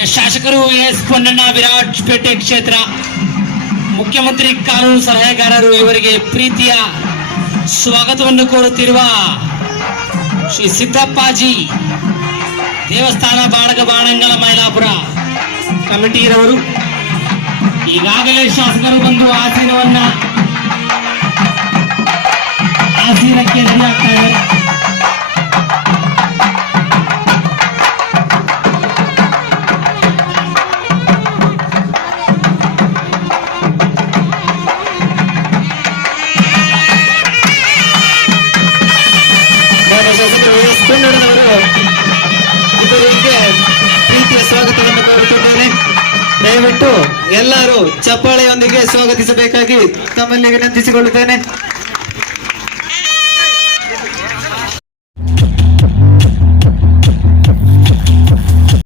ಮಾನ್ಯ ಶಾಸಕರು ಎಸ್ ಪೊನ್ನಣ್ಣ ವಿರಾಜಪೇಟೆ ಕ್ಷೇತ್ರ, ಮುಖ್ಯಮಂತ್ರಿ ಕಾನೂನು ಸಲಹೆಗಾರರು ಇವರಿಗೆ ಪ್ರೀತಿಯ ಸ್ವಾಗತವನ್ನು ಕೋರುತ್ತಿರುವ ಶ್ರೀ ಸಿದ್ದಪ್ಪಾಜಿ ದೇವಸ್ಥಾನ ಬಾಡಗ ಬಾಣಂಗಲ ಮೈಲಾಪುರ ಕಮಿಟಿರವರು ಈಗಾಗಲೇ ಶಾಸಕರು ಬಂದು ಆಸೀನಕ್ಕೆ ರೆಡಿ ಆಗ್ತಾ ಇದ್ದಾರೆ. ಇವರಿಗೆ ಪ್ರೀತಿಯ ಸ್ವಾಗತವನ್ನು ಕೋರುತ್ತಿದ್ದೇನೆ. ದಯವಿಟ್ಟು ಎಲ್ಲರೂ ಚಪ್ಪಾಳೆಯೊಂದಿಗೆ ಸ್ವಾಗತಿಸಬೇಕಾಗಿ ತಮ್ಮಲ್ಲಿ ವಿನಂತಿಸಿಕೊಳ್ಳುತ್ತೇನೆ.